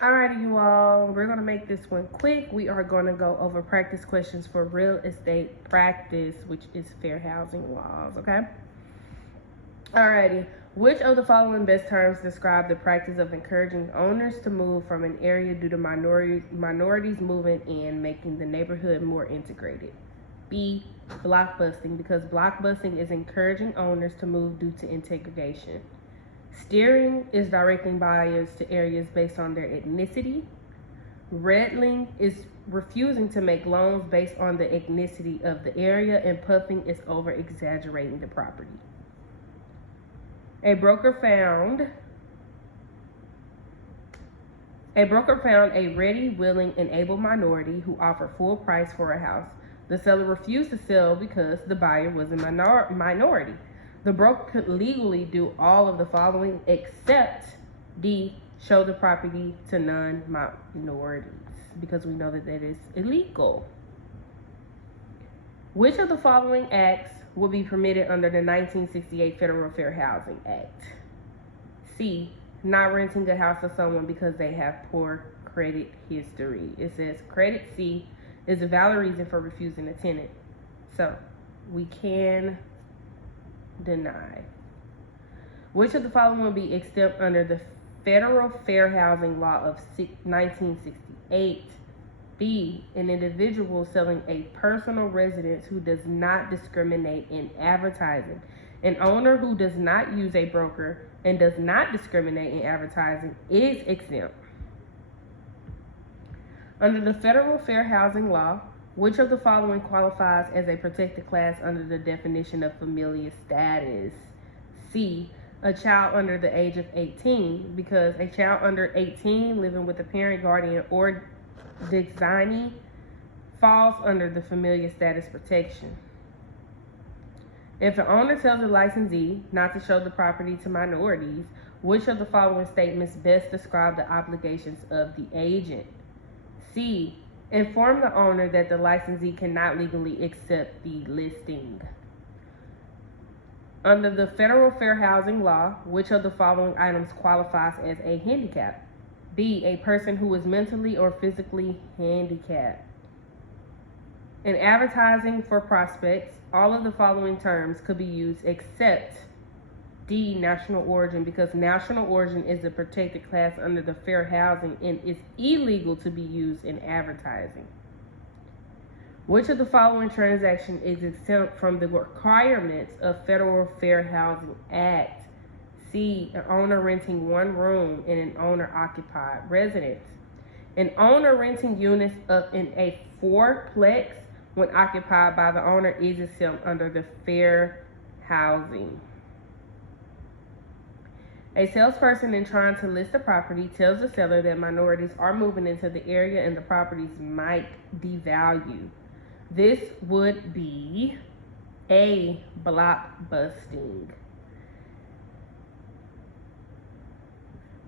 Alrighty, you all, we're gonna make this one quick. We are gonna go over practice questions for real estate practice, which is fair housing laws, okay? Alrighty, which of the following best terms describe the practice of encouraging owners to move from an area due to minorities moving in, making the neighborhood more integrated? B, blockbusting, because blockbusting is encouraging owners to move due to integration. Steering is directing buyers to areas based on their ethnicity. Redlining is refusing to make loans based on the ethnicity of the area, and puffing is over exaggerating the property. A broker found a ready, willing, and able minority who offered full price for a house. The seller refused to sell because the buyer was a minority. The broker could legally do all of the following except D, show the property to non-minorities, because we know that that is illegal. Which of the following acts will be permitted under the 1968 Federal Fair Housing Act? C, not renting a house to someone because they have poor credit history. It says credit C is a valid reason for refusing a tenant. So we can deny. Which of the following will be exempt under the Federal Fair Housing Law of 1968? B, an individual selling a personal residence who does not discriminate in advertising. An owner who does not use a broker and does not discriminate in advertising is exempt. Under the Federal Fair Housing Law, which of the following qualifies as a protected class under the definition of familial status? C, a child under the age of 18, because a child under 18 living with a parent, guardian, or designee falls under the familial status protection. If the owner tells the licensee not to show the property to minorities, which of the following statements best describe the obligations of the agent? C, inform the owner that the licensee cannot legally accept the listing. Under the Federal Fair Housing Law, which of the following items qualifies as a handicap? B, a person who is mentally or physically handicapped. In advertising for prospects, all of the following terms could be used except D, national origin, because national origin is a protected class under the fair housing and is illegal to be used in advertising. Which of the following transaction is exempt from the requirements of Federal Fair Housing Act? C, an owner renting one room in an owner-occupied residence. An owner renting units in a fourplex when occupied by the owner is exempt under the fair housing. A salesperson in trying to list a property tells the seller that minorities are moving into the area and the properties might devalue. This would be A, blockbusting.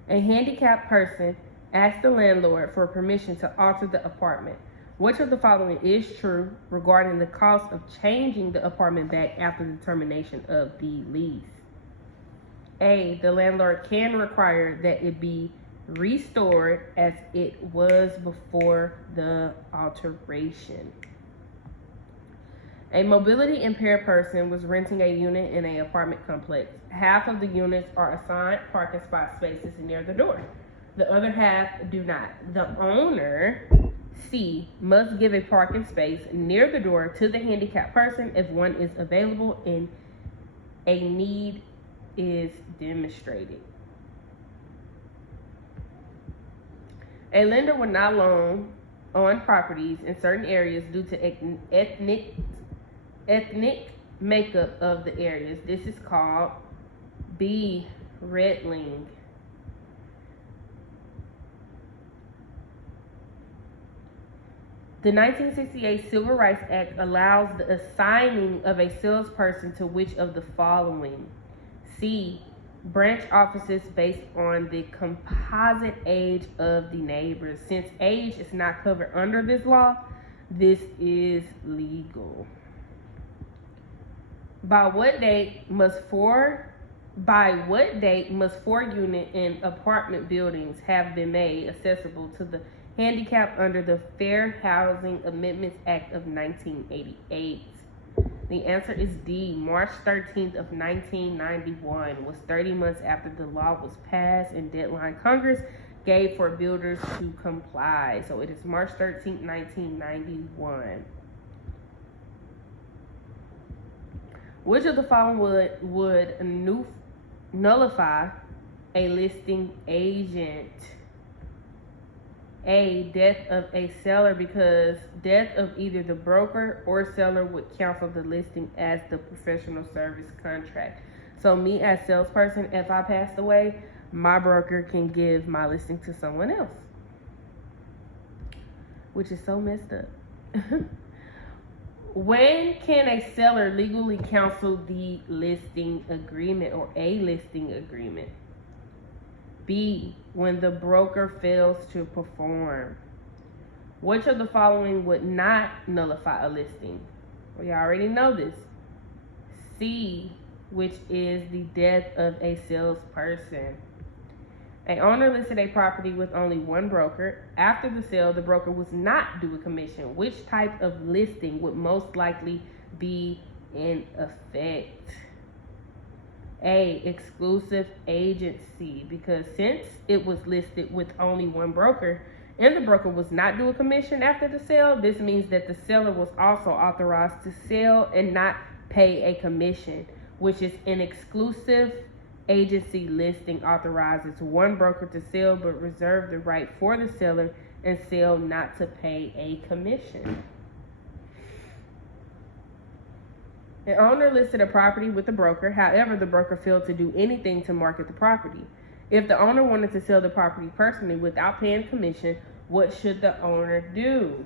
A handicapped person asks the landlord for permission to alter the apartment. Which of the following is true regarding the cost of changing the apartment back after the termination of the lease? A, the landlord can require that it be restored as it was before the alteration. A mobility impaired person was renting a unit in an apartment complex. Half of the units are assigned parking spot spaces near the door. The other half do not. The owner, C, must give a parking space near the door to the handicapped person if one is available and a need is demonstrated. A lender will not loan on properties in certain areas due to ethnic makeup of the areas. This is called B, redlining. The 1968 Civil Rights Act allows the assigning of a salesperson to which of the following? C, branch offices based on the composite age of the neighbors. Since age is not covered under this law, this is legal. By what date must 4 By what date must 4-unit and apartment buildings have been made accessible to the handicapped under the Fair Housing Amendments Act of 1988? The answer is D. March 13th of 1991 was 30 months after the law was passed and deadline Congress gave for builders to comply. So it is March 13th, 1991. Which of the following would nullify a listing agent? A. Death of a seller, because death of either the broker or seller would cancel the listing as the professional service contract. So me as salesperson, if I passed away, my broker can give my listing to someone else, which is so messed up. When can a seller legally cancel the listing agreement or a listing agreement? B. When the broker fails to perform. Which of the following would not nullify a listing? We already know this. C. Which is the death of a salesperson. An owner listed a property with only one broker. After the sale, the broker was not due a commission. Which type of listing would most likely be in effect? A. Exclusive agency, because since it was listed with only one broker and the broker was not due a commission after the sale, this means that the seller was also authorized to sell and not pay a commission, which is an exclusive agency listing authorizes one broker to sell but reserve the right for the seller and sell not to pay a commission. An owner listed a property with a broker. However, the broker failed to do anything to market the property. If the owner wanted to sell the property personally without paying commission, what should the owner do?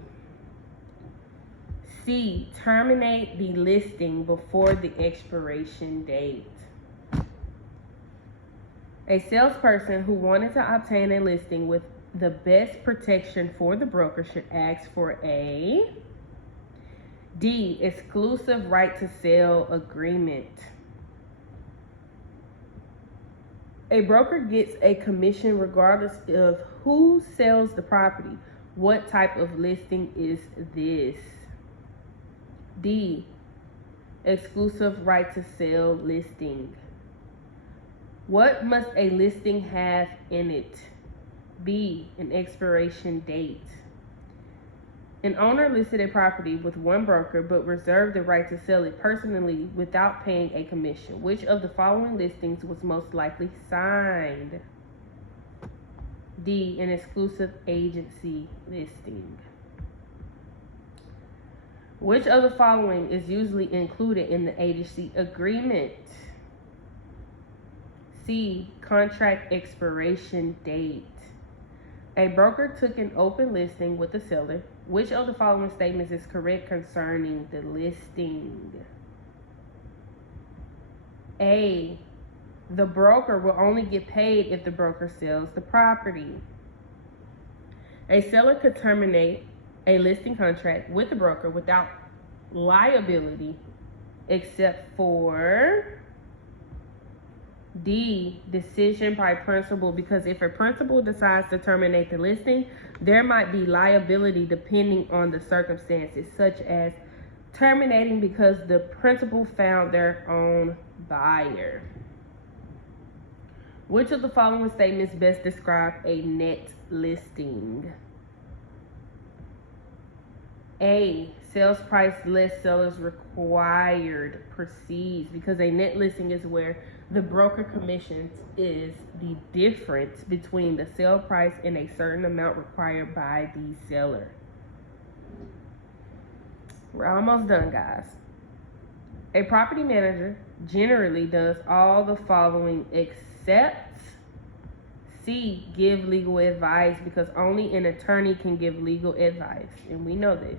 C. Terminate the listing before the expiration date. A salesperson who wanted to obtain a listing with the best protection for the broker should ask for a D. Exclusive right to sell agreement. A broker gets a commission regardless of who sells the property. What type of listing is this? D. Exclusive right to sell listing. What must a listing have in it? B. An expiration date. An owner listed a property with one broker but reserved the right to sell it personally without paying a commission. Which of the following listings was most likely signed? D. An exclusive agency listing. Which of the following is usually included in the agency agreement? C. Contract expiration date. A broker took an open listing with the seller. Which of the following statements is correct concerning the listing? A. The broker will only get paid if the broker sells the property. A seller could terminate a listing contract with the broker without liability except for D. Decision by principal, because if a principal decides to terminate the listing, there might be liability depending on the circumstances, such as terminating because the principal found their own buyer. Which of the following statements best describe a net listing? A. Sales price less sellers required proceeds, because a net listing is where the broker commissions is the difference between the sale price and a certain amount required by the seller. We're almost done, guys. A property manager generally does all the following except C. Give legal advice, because only an attorney can give legal advice, and we know this.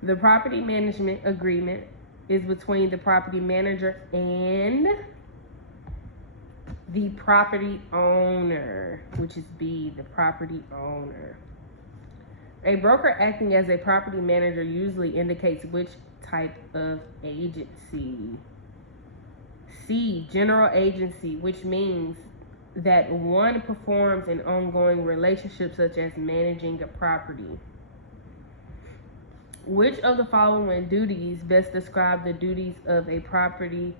The property management agreement is between the property manager and the property owner, which is B, the property owner. A broker acting as a property manager usually indicates which type of agency. C, general agency, which means that one performs an ongoing relationship such as managing a property. Which of the following duties best describe the duties of a property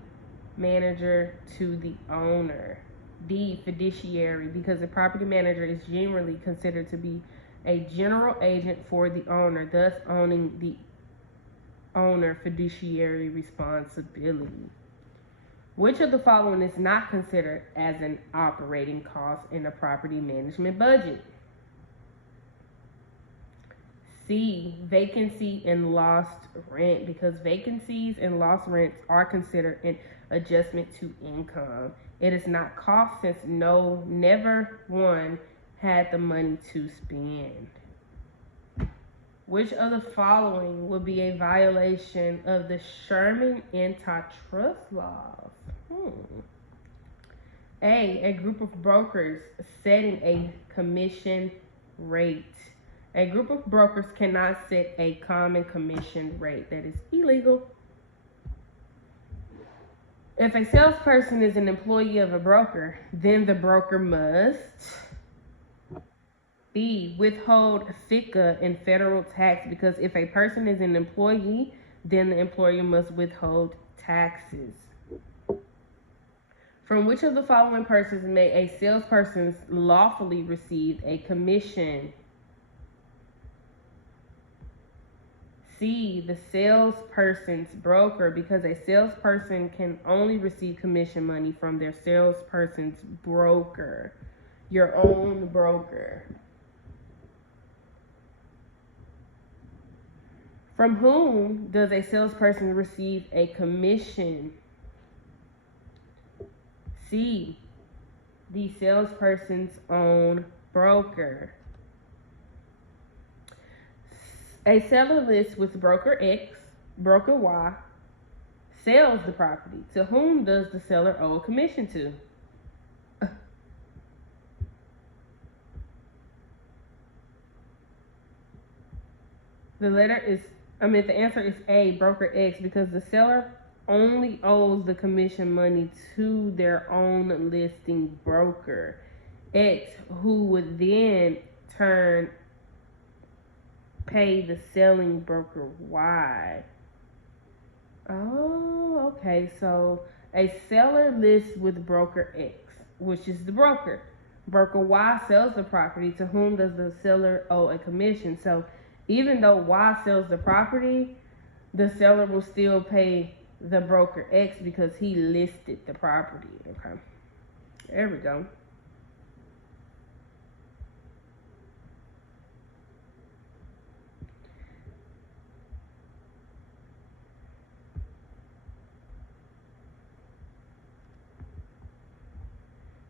manager to the owner? D, fiduciary, because the property manager is generally considered to be a general agent for the owner, thus owning the owner fiduciary responsibility. Which of the following is not considered as an operating cost in a property management budget? C, vacancy and lost rent, because vacancies and lost rents are considered an adjustment to income. It is not cost since never one had the money to spend. Which of the following would be a violation of the Sherman antitrust laws? A group of brokers setting a commission rate. A group of brokers cannot set a common commission rate. That is illegal. If a salesperson is an employee of a broker, then the broker must B, withhold FICA and federal tax, because if a person is an employee, then the employer must withhold taxes. From which of the following persons may a salesperson lawfully receive a commission? C, the salesperson's broker, because a salesperson can only receive commission money from their salesperson's broker, your own broker. From whom does a salesperson receive a commission? C, the salesperson's own broker. A seller lists with broker X, broker Y, sells the property. To whom does the seller owe a commission to? The answer is A, broker X, because the seller only owes the commission money to their own listing broker, X, who would then turn pay the selling broker Y. Oh, okay. So a seller lists with broker X, which is the broker. Broker Y sells the property. To whom does the seller owe a commission? So even though Y sells the property, the seller will still pay the broker X because he listed the property. Okay. There we go.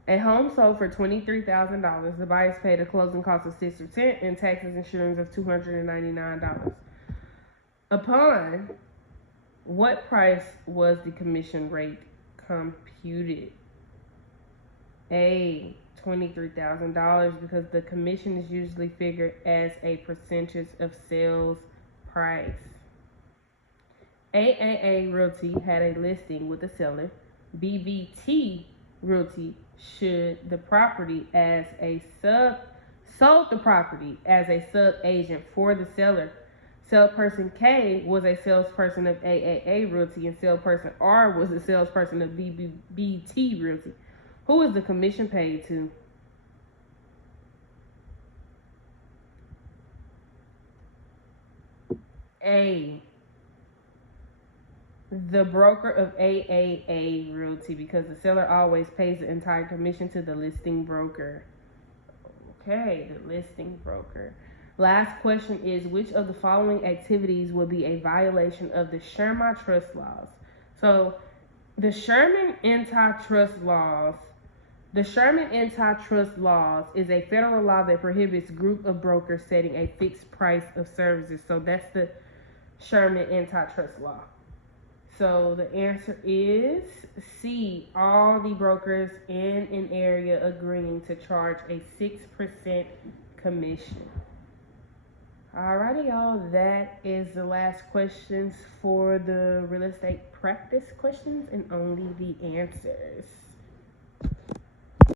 A home sold for $23,000. The buyers paid a closing cost of 6% and taxes and insurance of $299. Upon what price was the commission rate computed? A, $23,000, because the commission is usually figured as a percentage of sales price. AAA Realty had a listing with the seller. BVT Realty sold the property as a sub agent for the seller. Salesperson K was a salesperson of AAA Realty, and salesperson R was a salesperson of BVT Realty. Who is the commission paid to? A, the broker of AAA Realty, because the seller always pays the entire commission to the listing broker. Okay, the listing broker. Last question is, which of the following activities would be a violation of the Sherman antitrust laws? So the Sherman antitrust laws is a federal law that prohibits group of brokers setting a fixed price of services. So that's the Sherman antitrust law. So the answer is C, all the brokers in an area agreeing to charge a 6% commission. Alrighty, y'all. That is the last questions for the real estate practice questions and only the answers.